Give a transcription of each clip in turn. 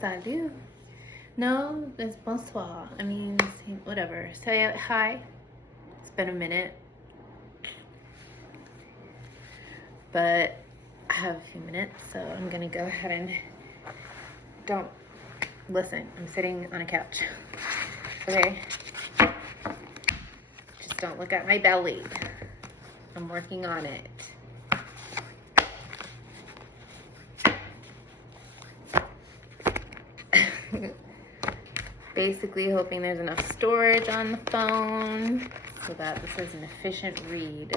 Salut. No, it's bonsoir. I mean, whatever. Say hi. It's been a minute. But I have a few minutes, so I'm gonna go ahead and don't listen. I'm sitting on a couch. Okay? Just don't look at my belly. I'm working on it. Basically hoping there's enough storage on the phone so that this is an efficient read.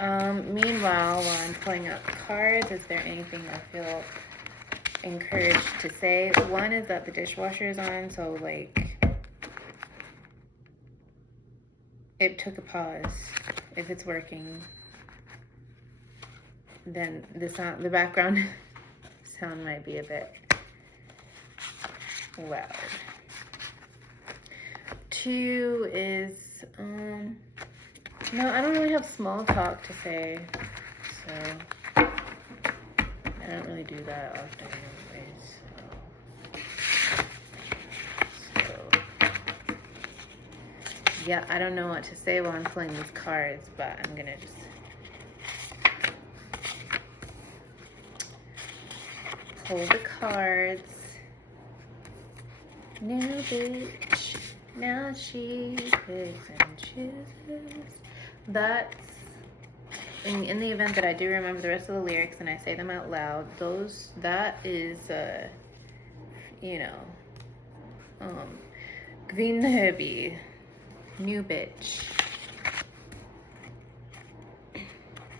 Meanwhile, while I'm pulling out cards, is there anything I feel encouraged to say? One is that the dishwasher is on, so like it took a pause. If it's working, then the background sound might be a bit loud. Two is no, I don't really have small talk to say, so I don't really do that often anyways. So yeah, I don't know what to say while I'm pulling these cards, but I'm gonna just pull the cards. New bitch, now she picks and chooses. That's in the event that I do remember the rest of the lyrics and I say them out loud. That is Gvin Herbie, new bitch.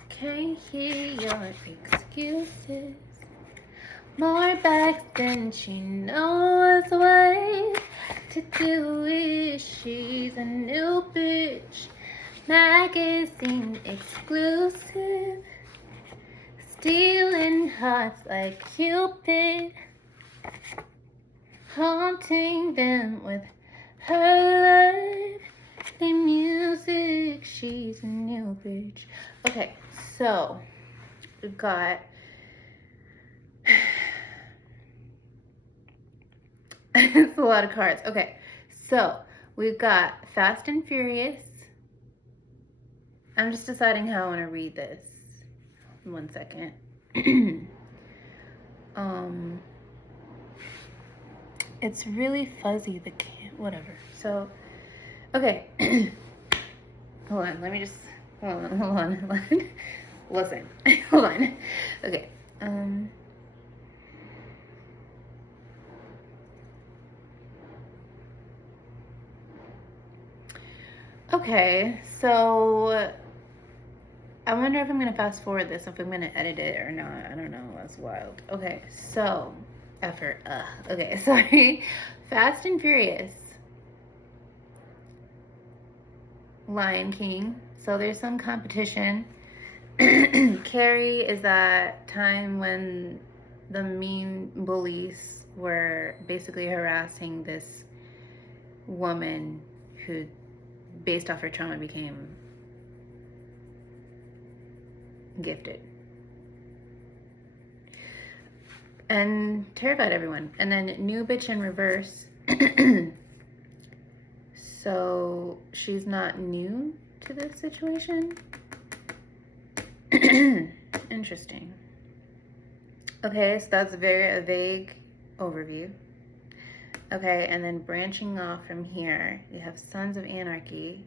Can't hear your excuses. More bags than she knows what to do with. She's a new bitch, magazine exclusive, stealing hearts like Cupid, haunting them with her lively music. She's a new bitch. Okay, so we've got it's a lot of cards. Okay, so we've got Fast and Furious. I'm just deciding how I want to read this. 1 second. It's really fuzzy, whatever. So, okay. Hold on, let me just, hold on. Listen, hold on. Okay, okay, so I wonder if I'm gonna fast forward this, if I'm gonna edit it or not. I don't know, that's wild. Okay, so, okay, sorry. Fast and Furious. Lion King. So there's some competition. Carrie is that time when the mean bullies were basically harassing this woman who, based off her trauma, became gifted and terrified everyone. And then new bitch in reverse. So she's not new to this situation. Interesting. Okay, so that's a vague overview. Okay, and then branching off from here, you have Sons of Anarchy.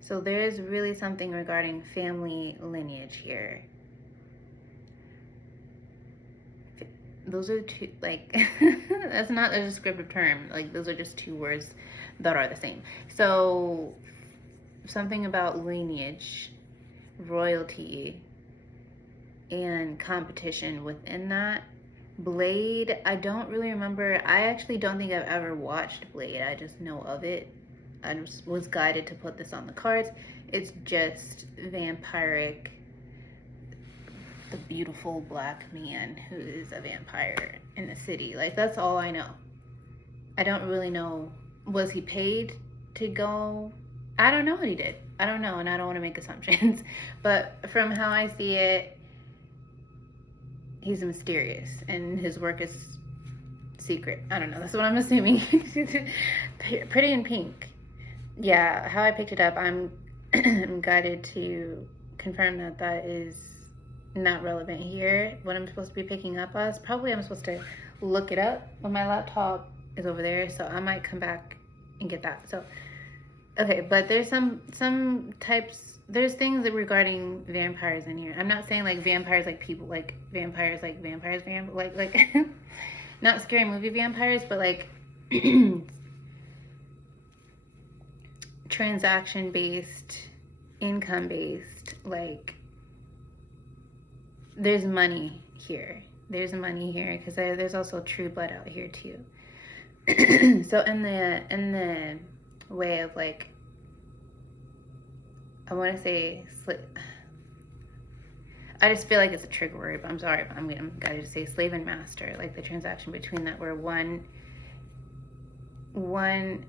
So there's really something regarding family lineage here. Those are two, like, that's not a descriptive term. Like, those are just two words that are the same. So something about lineage, royalty, and competition within that. Blade, I don't really remember. I actually don't think I've ever watched Blade. I just know of it. I just was guided to put this on the cards. It's just vampiric, the beautiful black man who is a vampire in the city. Like, that's all I know. I don't really know. Was he paid to go? I don't know what he did. I don't know, and I don't want to make assumptions. But from how I see it, he's mysterious, and his work is secret. I don't know. That's what I'm assuming. Pretty in Pink. Yeah, how I picked it up, I'm guided to confirm that that is not relevant here. What I'm supposed to be picking up as, probably I'm supposed to look it up when my laptop is over there, so I might come back and get that. So, okay, but there's some types, there's things that regarding vampires in here. I'm not saying like vampires like people, like vampires, like not scary movie vampires, but like transaction based, income based, like there's money here. There's money here because there's also true blood out here too. So in the way of like, I want to say I just feel like it's a trigger word, but I'm sorry, but I'm gotta just say slave and master, like the transaction between that, where one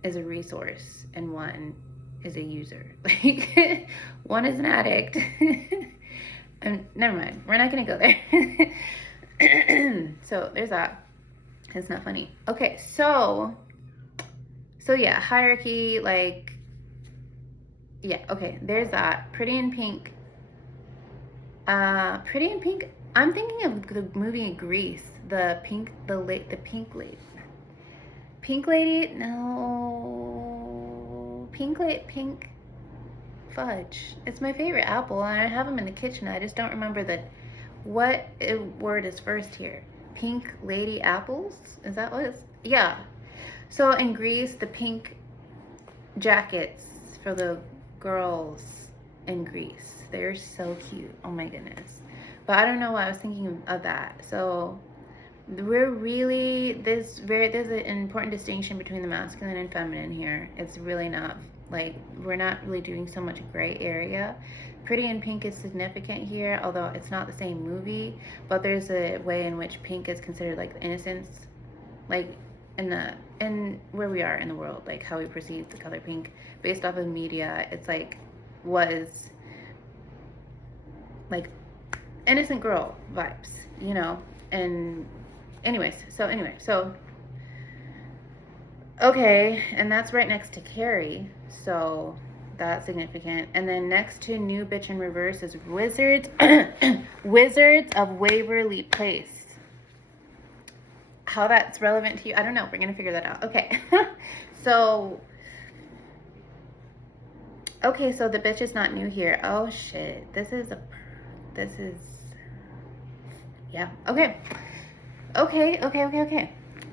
is a resource and one is a user. Like one is an addict. And never mind, we're not gonna go there. So there's that. It's not funny. Okay, so yeah, hierarchy, like, yeah, okay, there's that. Pretty in Pink. Pretty in Pink, I'm thinking of the movie Grease, the pink lady. Pink lady, no, pink fudge. It's my favorite apple, and I have them in the kitchen. I just don't remember what word is first here. Pink lady apples? Is that what it's? Yeah. So in Greece, the pink jackets for the girls in Greece, they're so cute. Oh my goodness. But I don't know why I was thinking of that. So we're really, there's an important distinction between the masculine and feminine here. It's really not, like, we're not really doing so much gray area. Pretty in Pink is significant here, although it's not the same movie, but there's a way in which pink is considered like innocence, like in where we are in the world, like how we perceive the color pink based off of media. It's like was like innocent girl vibes, you know. And so okay, and that's right next to Carrie, so that's significant. And then next to New Bitch in Reverse is Wizards Wizards of Waverly Place. How that's relevant to you, I don't know. We're gonna figure that out. Okay. So the bitch is not new here. Oh shit, this is yeah, okay.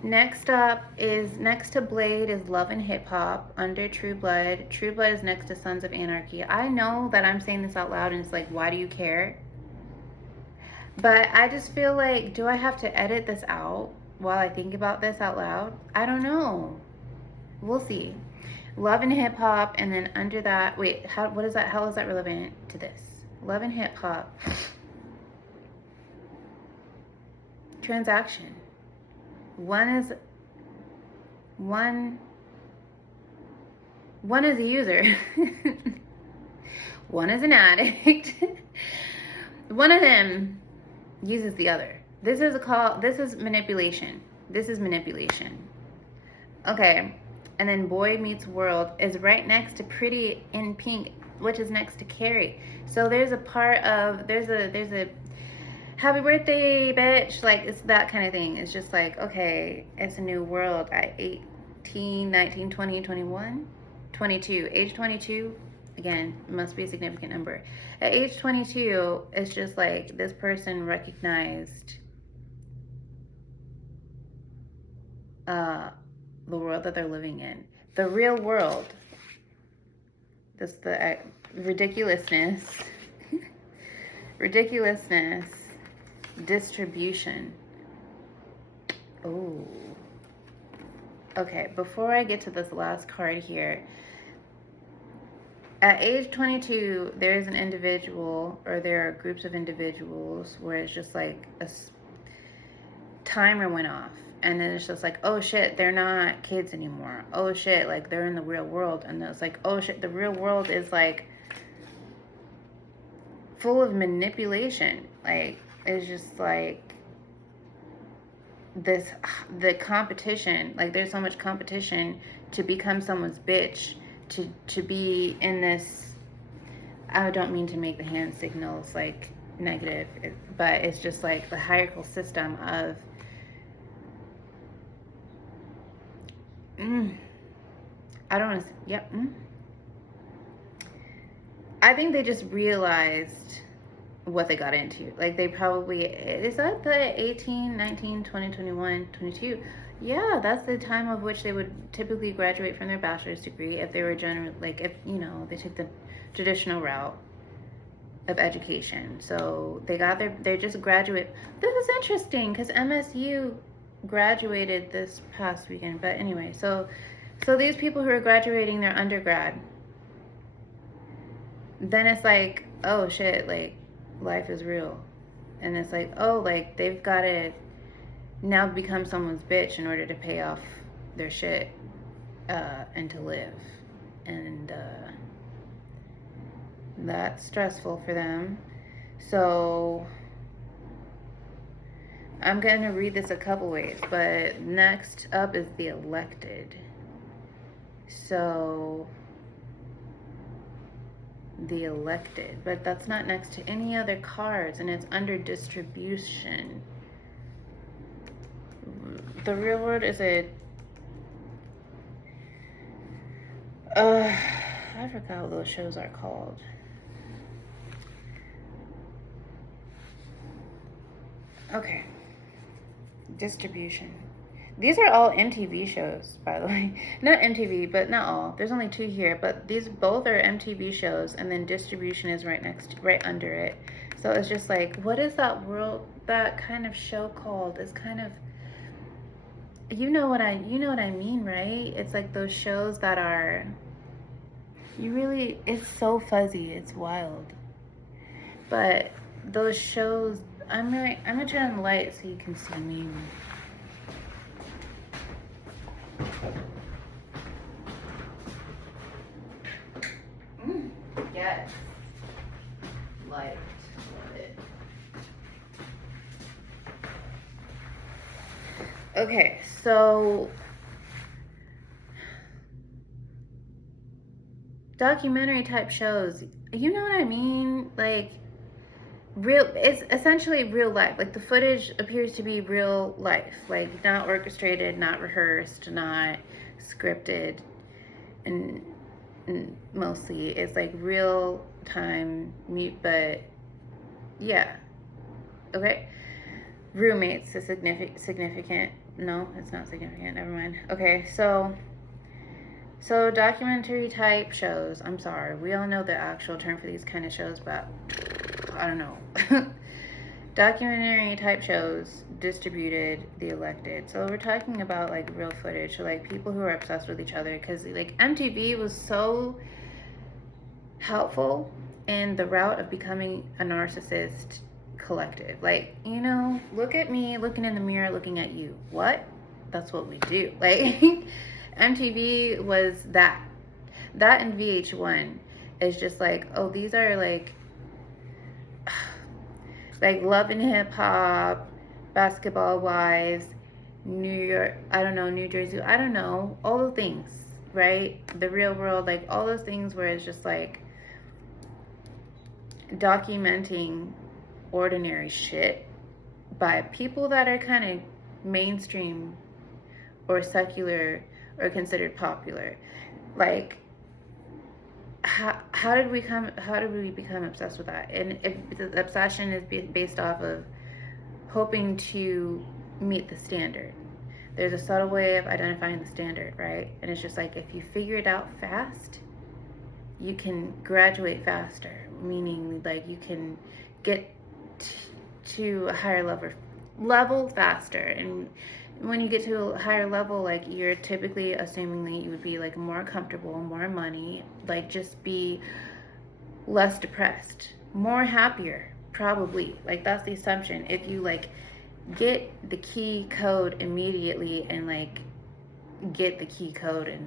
Next up is, next to Blade is Love and Hip Hop, under True Blood. True Blood is next to Sons of Anarchy. I know that I'm saying this out loud and it's like, why do you care? But I just feel like, do I have to edit this out while I think about this out loud? I don't know. We'll see. Love and Hip Hop, and then under that, wait, what is that? How is that relevant to this? Love and Hip Hop. Transaction. One is a user. One is an addict. One of them uses the other. This is manipulation. Okay. And then Boy Meets World is right next to Pretty in Pink, which is next to Carrie. So there's a part of, there's a happy birthday, bitch. Like, it's that kind of thing. It's just like, okay, it's a new world at 18, 19, 20, 21, 22. Age 22, again, must be a significant number. At age 22, it's just like this person recognized the world that they're living in. The real world. Just the ridiculousness. Distribution. Oh. Okay, before I get to this last card here, at age 22, there's an individual, or there are groups of individuals where it's just like a timer went off, and then it's just like, oh shit, they're not kids anymore. Oh shit, like they're in the real world. And it's like, oh shit, the real world is like full of manipulation. Like, it's just like, the competition, like there's so much competition to become someone's bitch, to be in this. I don't mean to make the hand signals like negative, but it's just like the hierarchical system of I don't want to. Yep. I think they just realized what they got into. Like they probably, is that the 18, 19, 20, 21, 22? Yeah, that's the time of which they would typically graduate from their bachelor's degree if they were like if, they took the traditional route of education. So they got they're just graduate. This is interesting because MSU graduated this past weekend. But anyway, so these people who are graduating their undergrad, then it's like, oh shit, like life is real. And it's like, oh, like they've got to now become someone's bitch in order to pay off their shit and to live. And that's stressful for them. So I'm going to read this a couple ways, but next up is the elected. So the elected, but that's not next to any other cards, and it's under distribution. The real world is I forgot what those shows are called. Okay. Distribution. These are all MTV shows, by the way. Not MTV, but not all. There's only 2 here, but these both are MTV shows, and then distribution is right under it. So it's just like, what is that kind of show called? It's kind of, you know what I mean, right? It's like those shows that are, it's so fuzzy, it's wild. But those shows, I'm gonna turn on the light so you can see me. Yes. Light. Love it. Okay, so documentary type shows, you know what I mean? Like it's essentially real life. Like the footage appears to be real life, like not orchestrated, not rehearsed, not scripted, and mostly it's like real time mute. But yeah, okay. Roommates is significant. No, it's not significant. Never mind. Okay, so documentary type shows. I'm sorry, we all know the actual term for these kind of shows, but I don't know. Documentary type shows distributed, the elected. So we're talking about like real footage, so like people who are obsessed with each other, because like MTV was so helpful in the route of becoming a narcissist collective. Like, look at me looking in the mirror, looking at you. What? That's what we do. Like MTV was that and VH1 is just like, oh, these are like Love and Hip Hop, Basketball Wives, New Jersey, I don't know, all the things, right? The Real World, like all those things where it's just like documenting ordinary shit by people that are kind of mainstream or secular or considered popular. Like how did we become obsessed with that? And if the obsession is based off of hoping to meet the standard, there's a subtle way of identifying the standard, right? And it's just like, if you figure it out fast, you can graduate faster, meaning like you can get to a higher level faster. And when you get to a higher level, like you're typically assuming that you would be like more comfortable, more money, like just be less depressed, more happier, probably. Like that's the assumption. If you like get the key code immediately and like get the key code and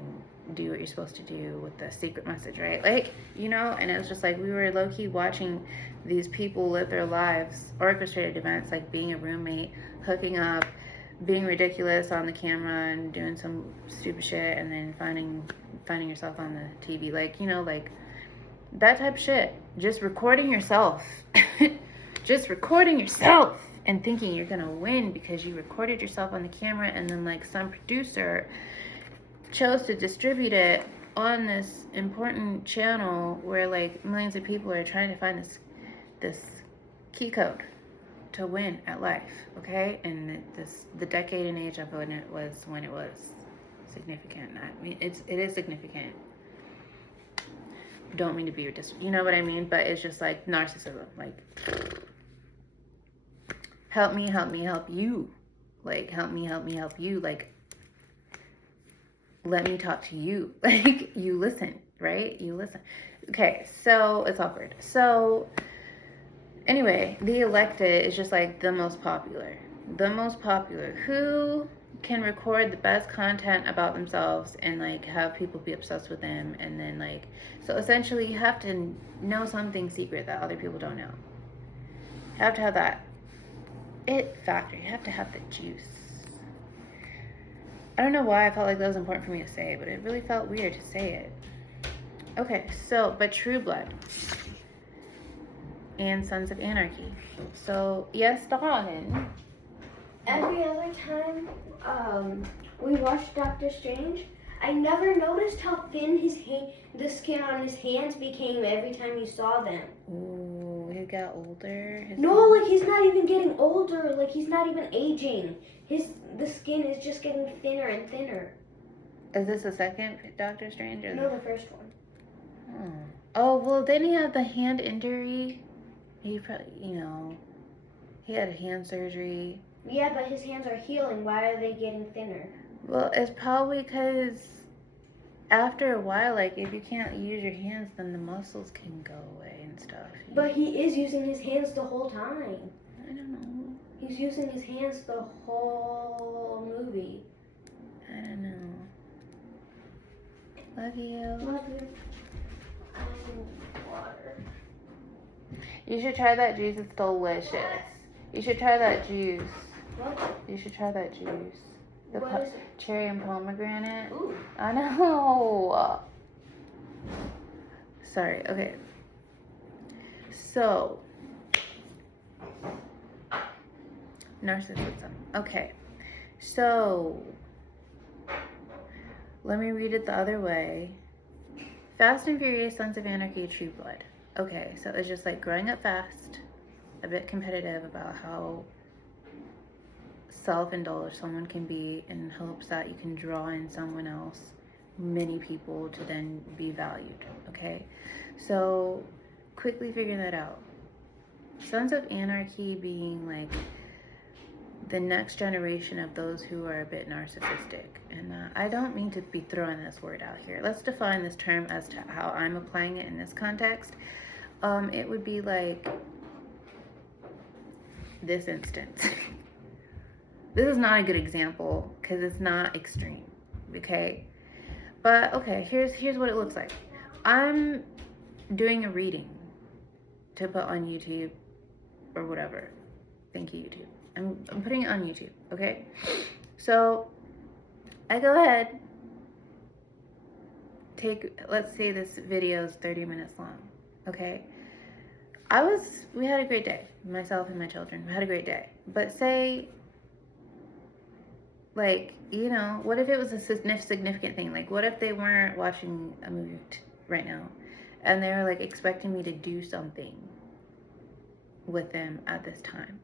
do what you're supposed to do with the secret message, right? Like, and it was just like we were low-key watching these people live their lives, orchestrated events like being a roommate, hooking up, being ridiculous on the camera and doing some stupid shit, and then finding yourself on the TV, like, you know, like that type of shit. Just recording yourself. Just recording yourself and thinking you're gonna win because you recorded yourself on the camera, and then like some producer chose to distribute it on this important channel where like millions of people are trying to find this key code to win at life, okay? And the decade and age of when it was significant. I mean, it is significant. Don't mean to be you know what I mean? But it's just like narcissism. Like, help me, help you. Like, help me, help you. Like, let me talk to you. Like, you listen, right? You listen. Okay, so it's awkward. So anyway, The Elected is just like the most popular. The most popular. Who can record the best content about themselves and like have people be obsessed with them, and then like, so essentially you have to know something secret that other people don't know. You have to have that it factor. You have to have the juice. I don't know why I felt like that was important for me to say, but it really felt weird to say it. Okay, so, but True Blood and Sons of Anarchy. So, yes, darling. Every other time we watched Doctor Strange, I never noticed how thin the skin on his hands became every time you saw them. Ooh, he got older. Like he's not even getting older. Like he's not even aging. The skin is just getting thinner and thinner. Is this the second Doctor Strange? Or no, the first one. Oh, well, didn't he have the hand injury? He probably, he had hand surgery. Yeah, but his hands are healing. Why are they getting thinner? Well, it's probably because after a while, like, if you can't use your hands, then the muscles can go away and stuff. But he is using his hands the whole time. I don't know. He's using his hands the whole movie. I don't know. Love you. Love you. I need water. You should try that juice. It's delicious. You should try that juice. What? You should try that juice. What is it? Cherry and pomegranate. Ooh. I know. Sorry. Okay. So, narcissism. Okay. So, let me read it the other way. Fast and Furious, Sons of Anarchy, True Blood. Okay, so it's just like growing up fast, a bit competitive about how self-indulged someone can be in hopes that you can draw in someone else, many people, to then be valued, okay? So, quickly figuring that out. Sons of Anarchy being like the next generation of those who are a bit narcissistic. And I don't mean to be throwing this word out here. Let's define this term as to how I'm applying it in this context. It would be like this instance. This is not a good example because it's not extreme, okay? But okay, here's what it looks like. I'm doing a reading to put on YouTube or whatever. Thank you, YouTube. I'm putting it on YouTube, okay? So I go ahead, let's say this video is 30 minutes long, okay? We had a great day, myself and my children, we had a great day. But say, like, what if it was a significant thing? Like, what if they weren't watching a movie right now and they were like expecting me to do something with them at this time?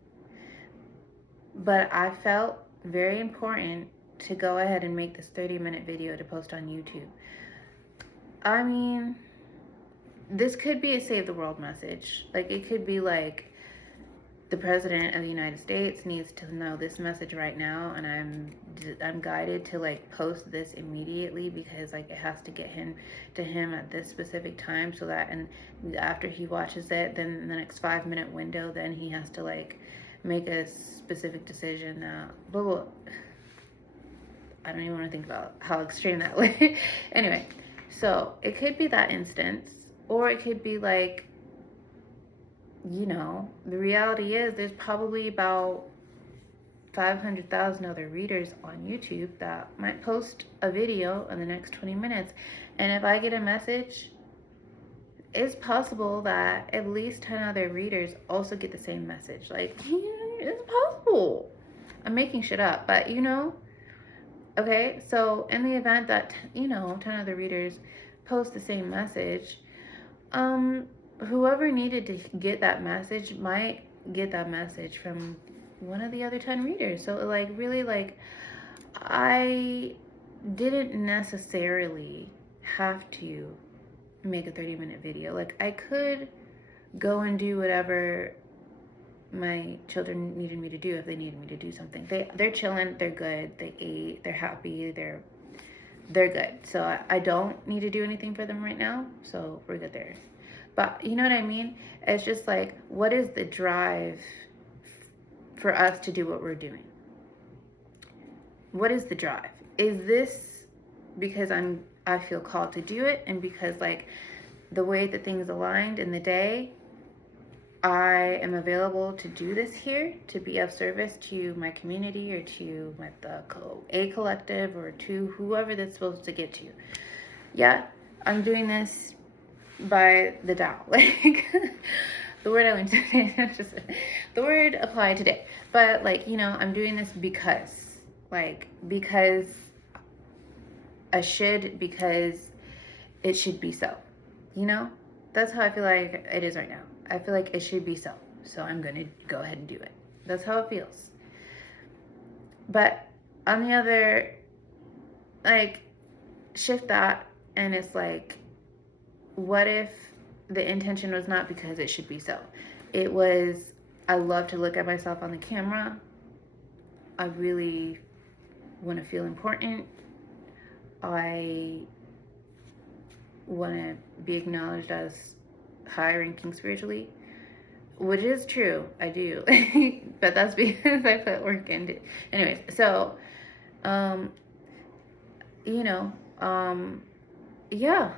But I felt very important to go ahead and make this 30-minute video to post on YouTube. I mean, this could be a save the world message. Like, it could be like, the president of the United States needs to know this message right now, and I'm guided to like post this immediately because like it has to get to him at this specific time, so that and after he watches it, then in the next 5-minute window, then he has to like make a specific decision. But I don't even want to think about how extreme that was. Anyway, so it could be that instance, or it could be like, the reality is there's probably about 500,000 other readers on YouTube that might post a video in the next 20 minutes. And if I get a message, it's possible that at least 10 other readers also get the same message. Like, it's possible. I'm making shit up, but okay, so in the event that 10 other readers post the same message, whoever needed to get that message might get that message from one of the other 10 readers. So like, really, like, I didn't necessarily have to make a 30-minute video. Like, I could go and do whatever my children needed me to do if they needed me to do something. They're chilling, they're good, they ate, they're happy, they're good. So I don't need to do anything for them right now, so we're good there. But you know what I mean? It's just like, what is the drive for us to do what we're doing? What is the drive? Is this because I feel called to do it, and because like the way that things aligned in the day, I am available to do this here, to be of service to my community or to a collective or to whoever that's supposed to get to? Yeah, I'm doing this by the Tao. Like, the word I went to today, just the word applied today. But like, I'm doing this because I should, because it should be so. That's how I feel like it is right now. I feel like it should be so. So I'm going to go ahead and do it. That's how it feels. But on the other, like, shift that, and it's like, what if the intention was not because it should be so? It was, I love to look at myself on the camera. I really want to feel important. I want to be acknowledged as high ranking spiritually, which is true. I do. But that's because I put work into it. Anyways, so yeah,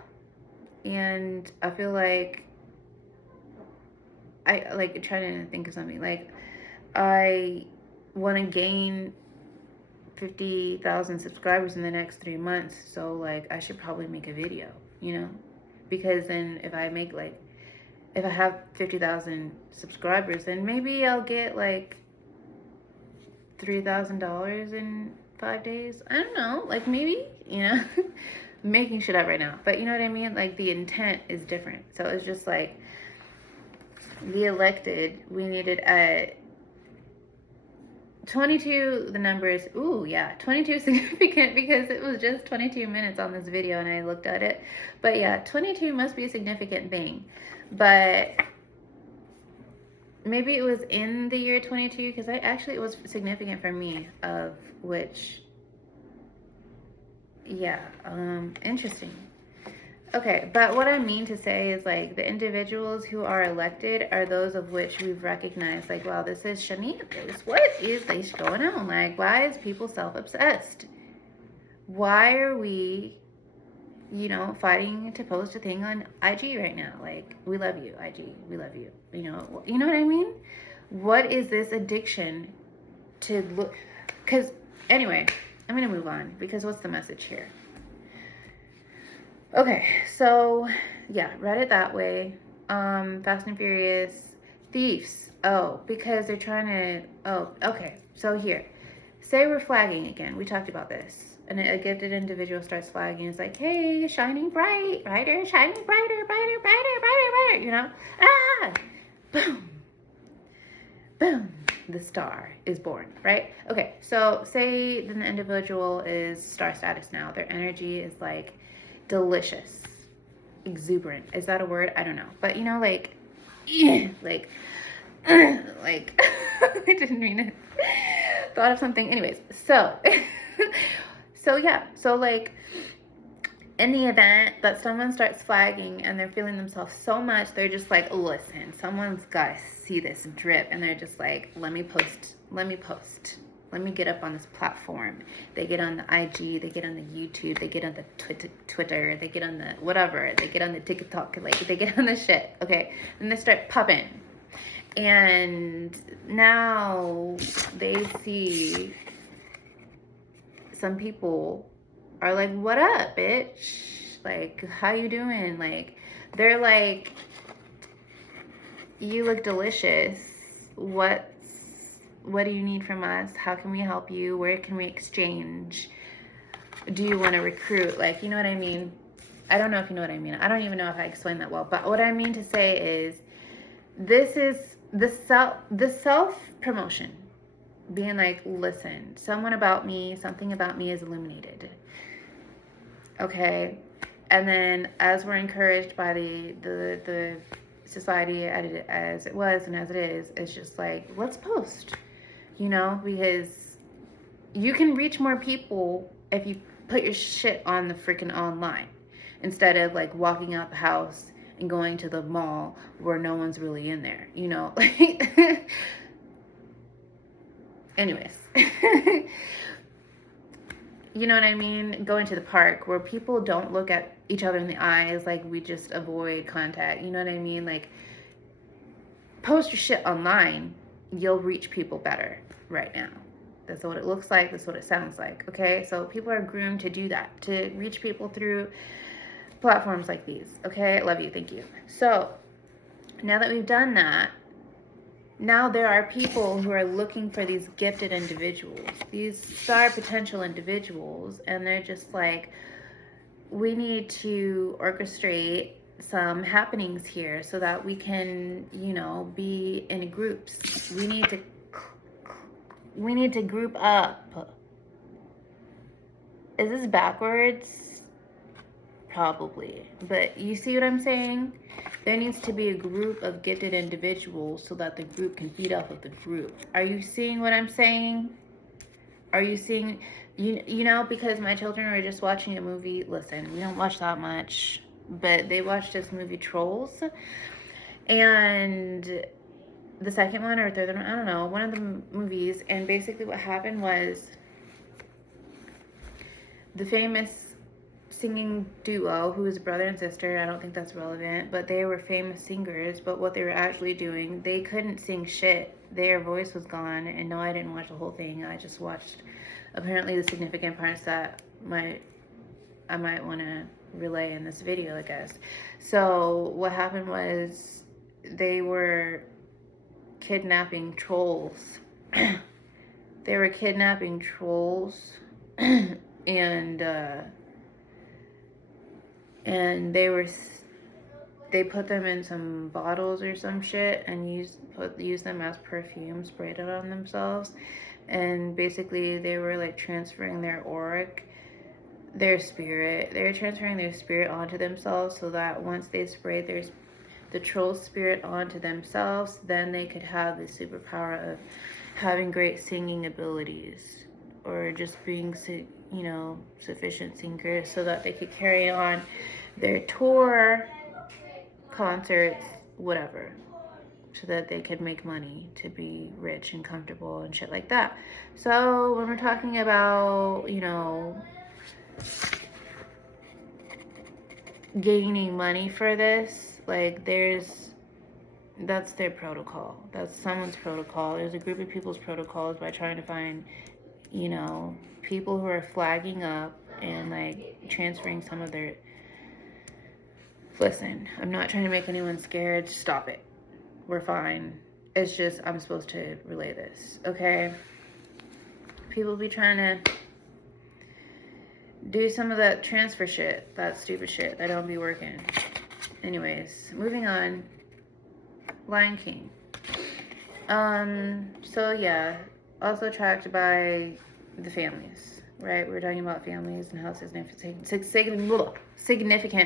and I feel like I like trying to think of something. Like, I want to gain 50,000 subscribers in the next 3 months, so like I should probably make a video, because then if I have 50,000 subscribers, then maybe I'll get like $3,000 in 5 days. I don't know, like maybe, making shit up right now, but you know what I mean? Like, the intent is different. So it's just like, the elected, we needed a 22, the numbers, 22 significant, because it was just 22 minutes on this video and I looked at it. But yeah, 22 must be a significant thing. But maybe it was in the year 22, because it was significant for me, of which, interesting. Okay, but what I mean to say is, like, the individuals who are elected are those of which we've recognized, like, wow, this is shenanigans. What is this going on? Like, why is people self-obsessed? Why are we, fighting to post a thing on IG right now? Like, we love you, IG. We love you. You know what I mean? What is this addiction to look? Because, anyway, I'm going to move on, because what's the message here? Okay, so yeah, read it that way. Fast and Furious, thieves. Oh, because they're trying to, okay. So here, say we're flagging again. We talked about this. And a gifted individual starts flagging. It's like, hey, shining bright, brighter, shining brighter, brighter, brighter, brighter, brighter, boom, boom. The star is born, right? Okay, so say the individual is star status now. Their energy is like delicious, exuberant. Is that a word? I don't know. But like I didn't mean it. Thought of something. Anyways, so so like, in the event that someone starts flagging and they're feeling themselves so much, they're just like, listen, someone's got to see this drip, and they're just like, let me post, let me get up on this platform. They get on the IG, they get on the YouTube, they get on the Twitter, they get on the whatever, they get on the TikTok, like, they get on the shit, okay? And they start popping. And now they see some people are like, what up, bitch? Like, how you doing? Like, they're like, you look delicious. What do you need from us? How can we help you? Where can we exchange? Do you want to recruit? Like, you know what I mean? I don't know if you know what I mean. I don't even know if I explained that well. But what I mean to say is, this is the self promotion. Being like, listen, something about me is illuminated. Okay? And then as we're encouraged by the society as it was and as it is, it's just like, let's post. You know, because you can reach more people if you put your shit on the freaking online instead of like walking out the house and going to the mall where no one's really in there, you know? Anyways. You know what I mean? Going to the park where people don't look at each other in the eyes, like we just avoid contact. You know what I mean? Like, post your shit online, you'll reach people better right now. That's what it looks like. That's what it sounds like. Okay? So people are groomed to do that, to reach people through platforms like these. Okay? I love you. Thank you. So now that we've done that, now there are people who are looking for these gifted individuals, these star potential individuals, and they're just like, we need to orchestrate some happenings here so that we can, you know, be in groups. We need to group up. Is this backwards? Probably. But you see what I'm saying? There needs to be a group of gifted individuals so that the group can feed off of the group. Are you seeing what I'm saying? Are you seeing, you know, because my children are just watching a movie. Listen, we don't watch that much, but they watched this movie Trolls. And the second one or third one, I don't know, one of the movies. And basically what happened was the famous singing duo who is brother and sister, I don't think that's relevant, but they were famous singers. But what they were actually doing, they couldn't sing shit. Their voice was gone. And no, I didn't watch the whole thing. I just watched apparently the significant parts that I might want to relay in this video, I guess. So what happened was they were kidnapping trolls. They were kidnapping trolls and they put them in some bottles or some shit and use them as perfume, sprayed it on themselves, and basically they were like transferring their auric, their spirit. They were transferring their spirit onto themselves so that once they sprayed the troll spirit onto themselves, then they could have the superpower of having great singing abilities or just being, you know, sufficient singers so that they could carry on their tour, concerts, whatever, so that they could make money to be rich and comfortable and shit like that. So when we're talking about, you know, gaining money for this, like that's their protocol. That's someone's protocol. There's a group of people's protocols by trying to find, you know, people who are flagging up and like transferring some of their. Listen, I'm not trying to make anyone scared. Stop it. We're fine. It's just I'm supposed to relay this, okay? People be trying to do some of that transfer shit, that stupid shit that don't be working. Anyways, moving on. Lion King. So yeah, also tracked by the families, right? We're talking about families and how significant.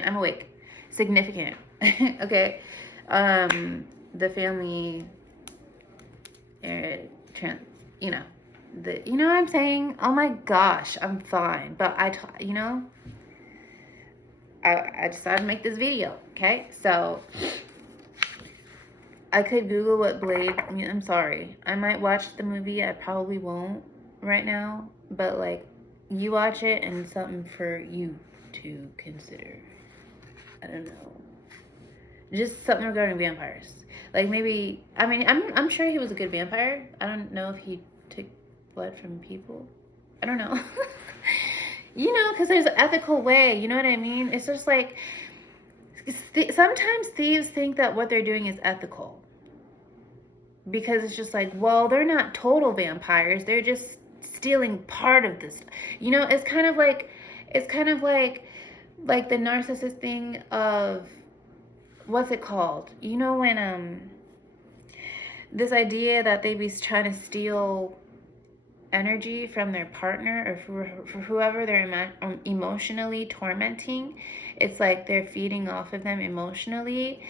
I'm awake. Significant. Okay. The family, you know, you know what I'm saying? Oh my gosh, I'm fine. But I decided to make this video, okay? So I could Google what Blade, I'm sorry. I might watch the movie. I probably won't right now. But, like, you watch it and something for you to consider. I don't know. Just something regarding vampires. Like maybe, I mean, I'm sure he was a good vampire. I don't know if he took blood from people. I don't know. You know, because there's an ethical way. You know what I mean? It's just like sometimes thieves think that what they're doing is ethical, because it's just like, well, they're not total vampires. They're just stealing part of this. You know, it's kind of like the narcissist thing of, what's it called? You know, when this idea that they be trying to steal energy from their partner, or for whoever they're emotionally tormenting. It's like they're feeding off of them emotionally,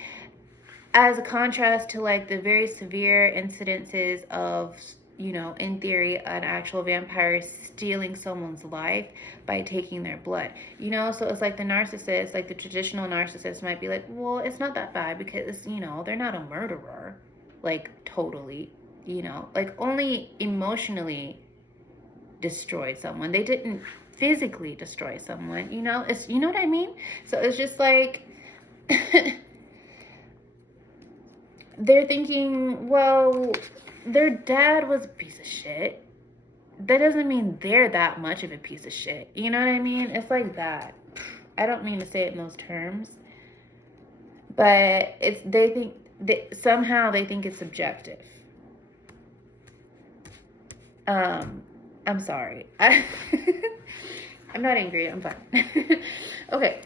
as a contrast to like the very severe incidences of, you know, in theory, an actual vampire stealing someone's life by taking their blood. You know, so it's like the narcissist, like the traditional narcissist might be like, well, it's not that bad because, you know, they're not a murderer, like totally, you know, like only emotionally destroyed someone. They didn't physically destroy someone, you know? It's, you know what I mean? So it's just like they're thinking, well, their dad was a piece of shit. That doesn't mean they're that much of a piece of shit. You know what I mean? It's like that. I don't mean to say it in those terms, but it's, they think somehow they think it's subjective. I'm sorry. I'm not angry. I'm fine. Okay.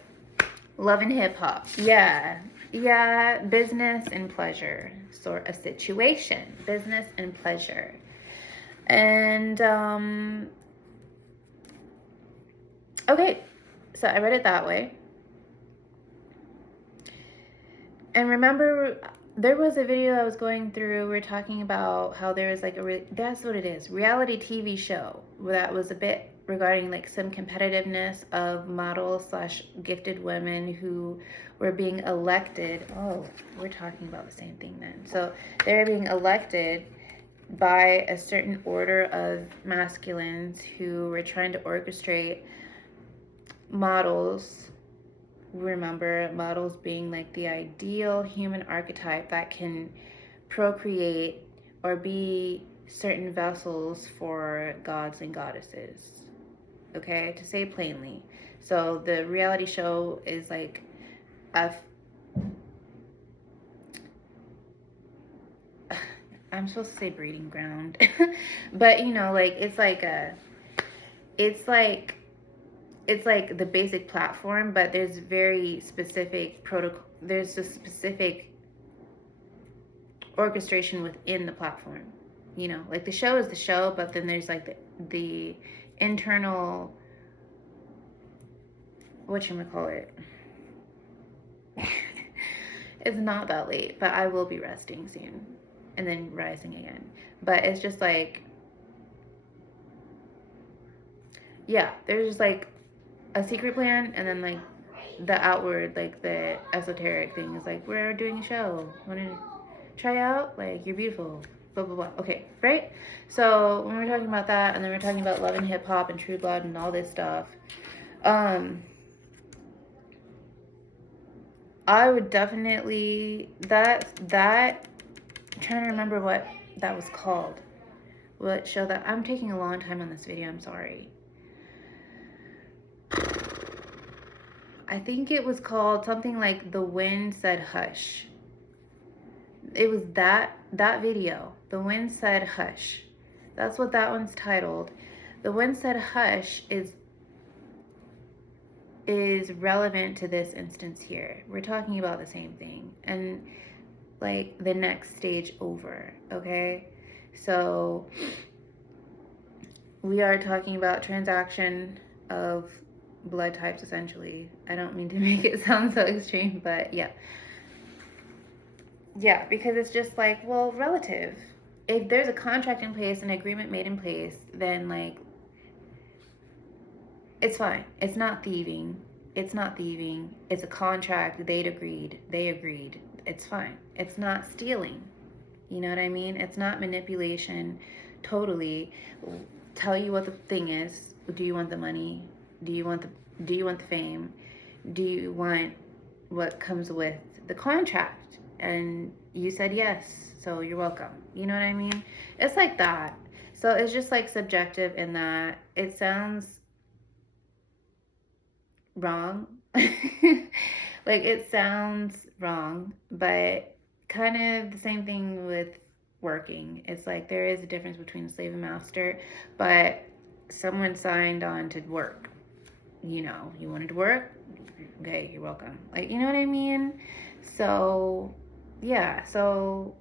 Love and hip hop. Yeah. Business and pleasure sort of situation. Business and pleasure. And, okay. So I read it that way. And remember, there was a video I was going through. We were talking about how there was like that's what it is, reality TV show that was a bit regarding like some competitiveness of models / gifted women who were being elected. Oh, we're talking about the same thing then. So they're being elected by a certain order of masculines who were trying to orchestrate models. Remember, models being like the ideal human archetype that can procreate or be certain vessels for gods and goddesses. Okay, to say plainly. So the reality show is like I'm supposed to say breeding ground, but you know, like it's like the basic platform, but there's very specific protocol. There's a specific orchestration within the platform. You know, like the show is the show, but then there's like the internal, whatchamacallit. It's not that late, but I will be resting soon and then rising again. But it's just like, yeah, there's just like a secret plan, and then like the outward, like the esoteric thing is like, we're doing a show, want to try out, like you're beautiful, blah blah blah. Okay, right? So when we're talking about that, and then we're talking about love and hip hop and True Blood and all this stuff, I would definitely I'm trying to remember what that was called, what show that. I'm taking a long time on this video, I'm sorry. I think it was called something like The Wind Said Hush. It was that video, The Wind Said Hush. That's what that one's titled. The Wind Said Hush is relevant to this instance here. We're talking about the same thing, and like the next stage over, okay? So we are talking about transaction of blood types, essentially. I don't mean to make it sound so extreme, but yeah, because it's just like, well, relative. If there's a contract in place, an agreement made in place, then like it's fine. It's not thieving. It's a contract. They agreed. It's fine. It's not stealing. You know what I mean? It's not manipulation. Totally. Tell you what the thing is. Do you want the money? Do you want the fame? Do you want what comes with the contract? and you said yes, so you're welcome. You know what I mean? It's like that. So it's just like subjective in that it sounds wrong. Like it sounds wrong, but kind of the same thing with working. It's like there is a difference between a slave and master, but someone signed on to work. You know, you wanted to work, okay, you're welcome. Like, you know what I mean? So, yeah. So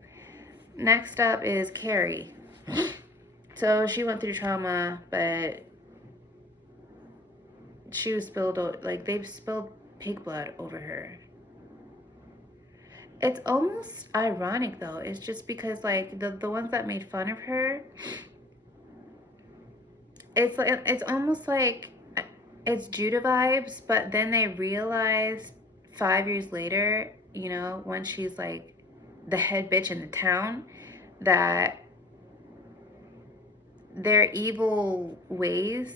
next up is Carrie. So she went through trauma, but she was spilled, like they've spilled pig blood over her. It's almost ironic though. It's just because like the ones that made fun of her, it's almost like it's Judah vibes, but then they realized 5 years later, you know, when she's like the head bitch in the town, that their evil ways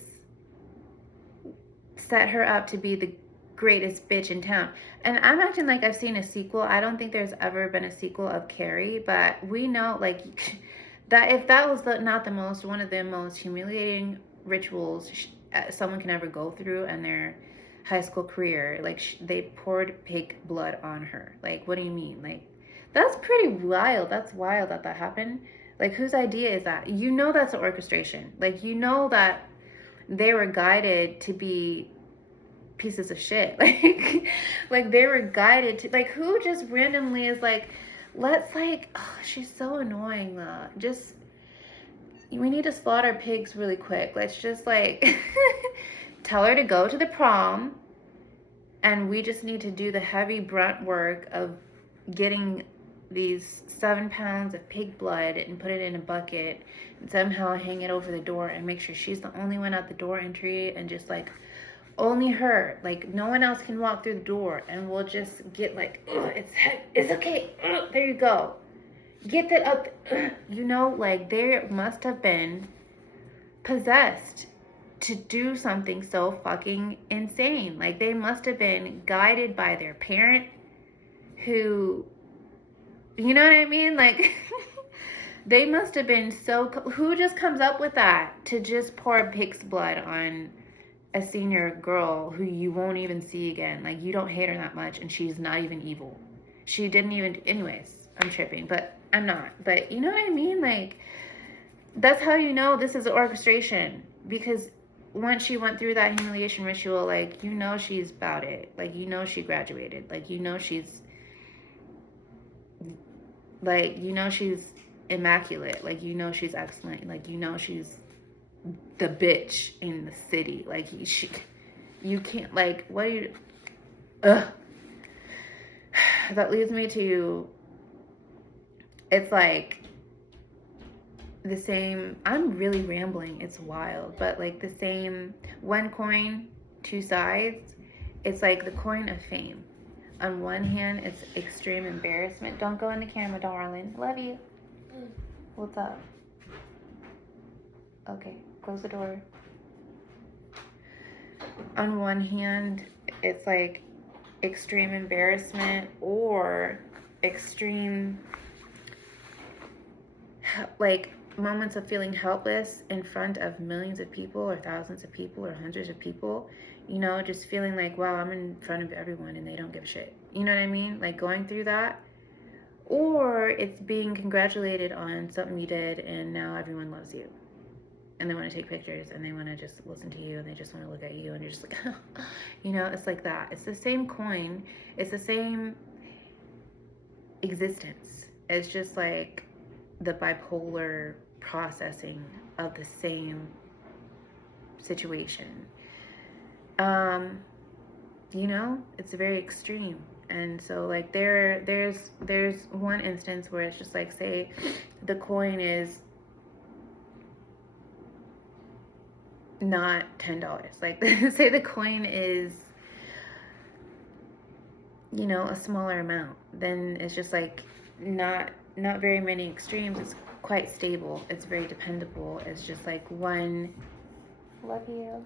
set her up to be the greatest bitch in town. And I'm acting like I've seen a sequel. I don't think there's ever been a sequel of Carrie, but we know like that if that was not one of the most humiliating rituals someone can ever go through in their high school career, like they poured pig blood on her. Like, what do you mean? Like, that's pretty wild. That's wild that that happened. Like, whose idea is that? You know that's an orchestration. Like, you know that they were guided to be pieces of shit. Like they were guided to, like, who just randomly is like, let's like, oh, she's so annoying though. Just, we need to slaughter pigs really quick. Let's just like tell her to go to the prom, and we just need to do the heavy brunt work of getting these 7 pounds of pig blood and put it in a bucket and somehow hang it over the door and make sure she's the only one at the door entry, and just like only her, like no one else can walk through the door, and we'll just get like, it's okay, there you go, get that up, you know, like they must have been possessed to do something so fucking insane. Like they must have been guided by their parent who, you know what I mean, like they must have been so, who just comes up with that to just pour pig's blood on a senior girl who you won't even see again? Like, you don't hate her that much, and she's not even evil. She didn't even, anyways, I'm tripping, but I'm not. But you know what I mean? Like, that's how you know this is an orchestration, because once she went through that humiliation ritual, like, you know she's about it. Like, you know she graduated. Like, you know she's, like, you know she's immaculate. Like, you know she's excellent. Like, you know she's the bitch in the city. Like, you can't, like, what do you, that leads me to, it's like the same, I'm really rambling, it's wild, but like the same, one coin, two sides. It's like the coin of fame. On one hand, it's extreme embarrassment. Don't go in the camera, darling. Love you. What's up? Okay, close the door. On one hand, it's like extreme embarrassment or extreme, like, moments of feeling helpless in front of millions of people or thousands of people or hundreds of people, you know, just feeling like, wow, I'm in front of everyone and they don't give a shit. You know what I mean? Like, going through that. Or it's being congratulated on something you did and now everyone loves you. And they want to take pictures and they want to just listen to you and they just want to look at you and you're just like, you know, it's like that. It's the same coin. It's the same existence. It's just like the bipolar processing of the same situation. You know, it's very extreme. And so like there's one instance where it's just like, say the coin is not $10. Like, say the coin is, you know, a smaller amount, then it's just like not very many extremes. It's quite stable. It's very dependable. It's just like one, love you,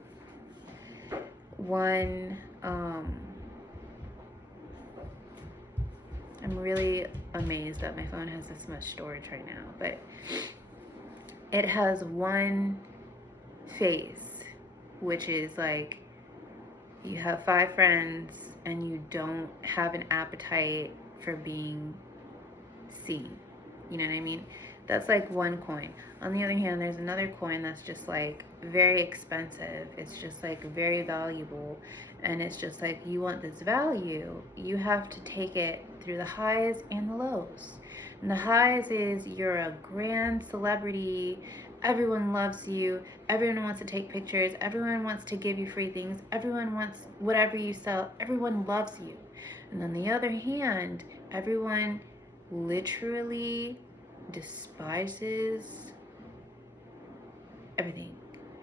one I'm really amazed that my phone has this much storage right now, but it has one phase, which is like you have 5 friends and you don't have an appetite for being seen. You know what I mean? That's like one coin. On the other hand, there's another coin that's just like very expensive. It's just like very valuable. And it's just like, you want this value, you have to take it through the highs and the lows. And the highs is you're a grand celebrity, everyone loves you, everyone wants to take pictures, everyone wants to give you free things, everyone wants whatever you sell, everyone loves you. And on the other hand, everyone literally despises everything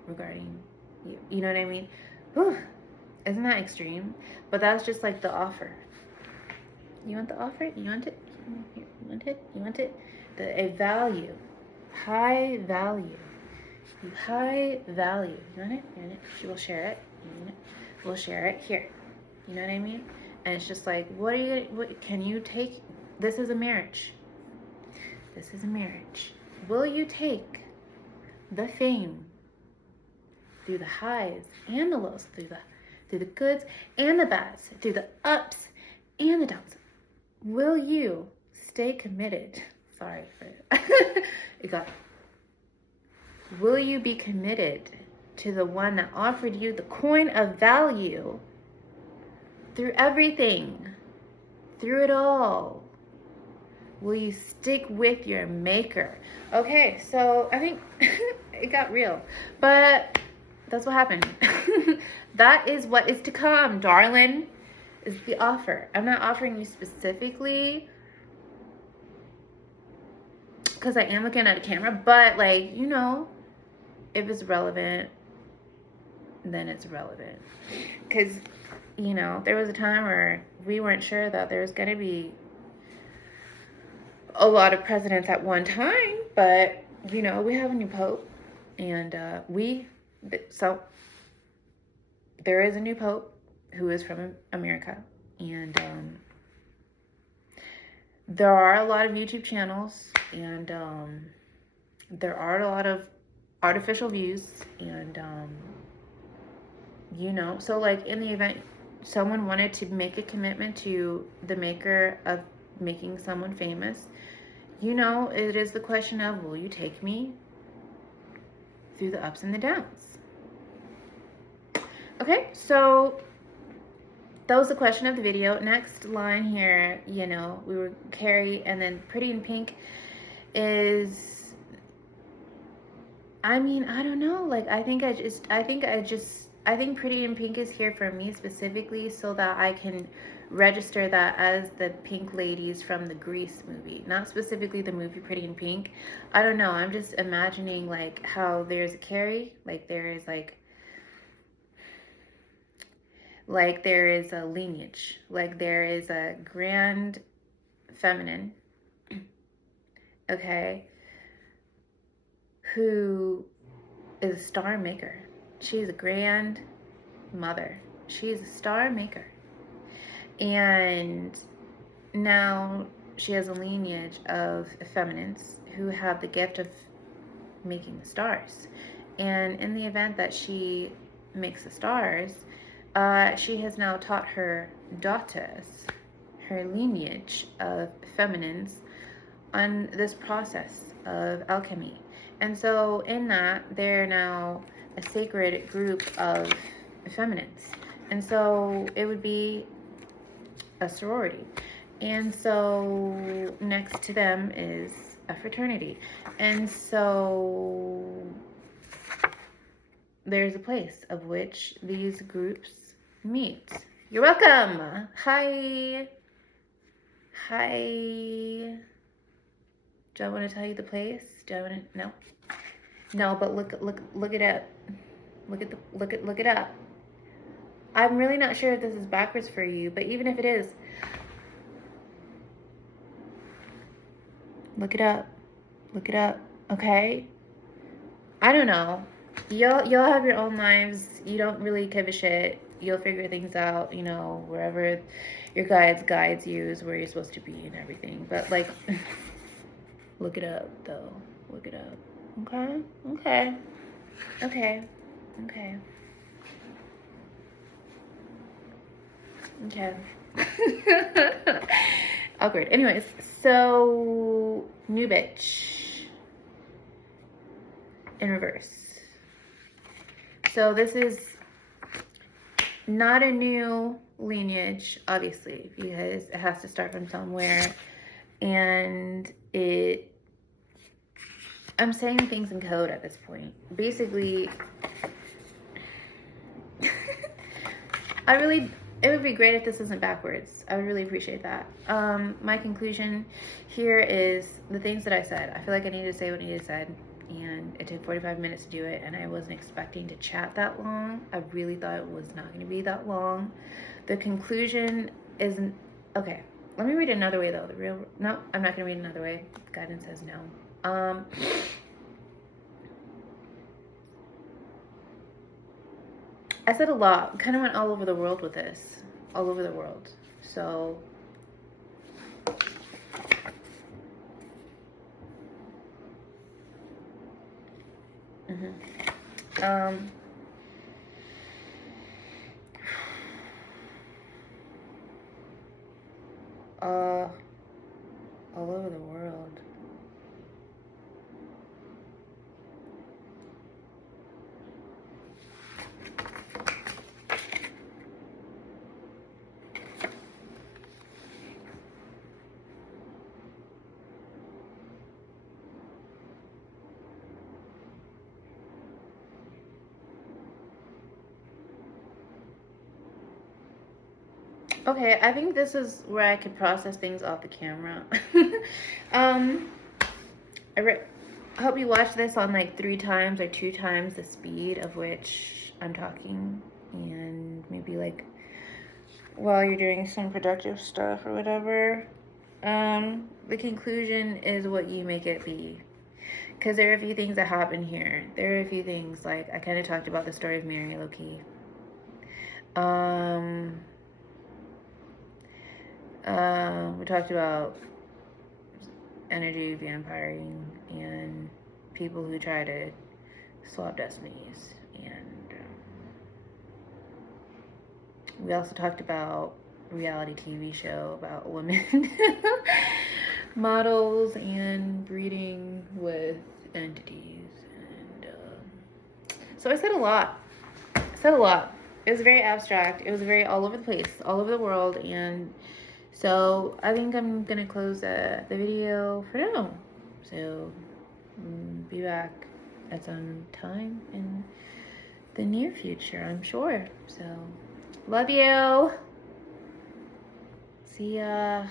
regarding you. You know what I mean? Whew. Isn't that extreme? But that's just like the offer. You want the offer? You want it? Here, you want it? You want it? A value. High value. High value. You want it? You want it? She will share it. You want it? We'll share it. Here. You know what I mean? And it's just like, what can you take? This is a marriage. This is a marriage. Will you take the fame through the highs and the lows, through the goods and the bads, through the ups and the downs? Will you stay committed? Sorry for it. Will you be committed to the one that offered you the coin of value through everything, through it all? Will you stick with your maker? Okay, so I think it got real, but that's what happened. That is what is to come, darling, is the offer. I'm not offering you specifically because I am looking at a camera, but like, you know, if it's relevant, then it's relevant. Because, you know, there was a time where we weren't sure that there was going to be a lot of presidents at one time, but, you know, we have a new pope, and so there is a new pope who is from America, and there are a lot of YouTube channels, and there are a lot of artificial views, and you know, so like in the event someone wanted to make a commitment to the maker of making someone famous, you know, it is the question of, will you take me through the ups and the downs? Okay, so that was the question of the video. Next line here, you know, we were Carrie, and then Pretty in Pink is, I mean, I don't know, like, I think Pretty in Pink is here for me specifically so that I can register that as the pink ladies from the Grease movie, not specifically the movie Pretty in Pink. I don't know, I'm just imagining like how there's a Carrie, like there is like there is a lineage, like there is a grand feminine, okay, who is a star maker. She's a grand mother. She's a star maker. And now she has a lineage of feminines who have the gift of making the stars. And in the event that she makes the stars, she has now taught her daughters, her lineage of feminines, on this process of alchemy. And so in that, they're now a sacred group of feminines. And so it would be a sorority. And so next to them is a fraternity. And so there's a place of which these groups meet. You're welcome. Hi. Hi. Do I want to tell you the place? Do I want to? No. No, but look it up. Look it up. I'm really not sure if this is backwards for you, but even if it is, look it up. Look it up. Okay? I don't know. Y'all have your own lives. You don't really give a shit. you'll figure things out, you know, wherever your guides you is where you're supposed to be and everything. But like, look it up though. Look it up. Okay? Okay. Okay. Okay. Okay. Awkward. Anyways, so new bitch in reverse. So this is not a new lineage, obviously, because it has to start from somewhere. And I'm saying things in code at this point. Basically, it would be great if this isn't backwards. I would really appreciate that. My conclusion here is the things that I said. I feel like I needed to say what I needed to say, and it took 45 minutes to do it, and I wasn't expecting to chat that long. I really thought it was not going to be that long. The conclusion isn't... Okay, let me read another way, though. No, I'm not going to read another way. Guidance says no. I said a lot. Kind of went all over the world with this. All over the world. So... all over the world. Okay, I think this is where I could process things off the camera. I hope you watch this on like 3 times or 2 times the speed of which I'm talking, and maybe like while you're doing some productive stuff or whatever. The conclusion is what you make it be. Because there are a few things that happen here. There are a few things, like I kind of talked about the story of Mary Loki. We talked about energy vampiring and people who try to swap destinies, and we also talked about a reality TV show about women models and breeding with entities, and so I said a lot. It was very abstract. It was very all over the place, all over the world, and so I think I'm gonna close the video for now. So be back at some time in the near future, I'm sure. So love you. See ya.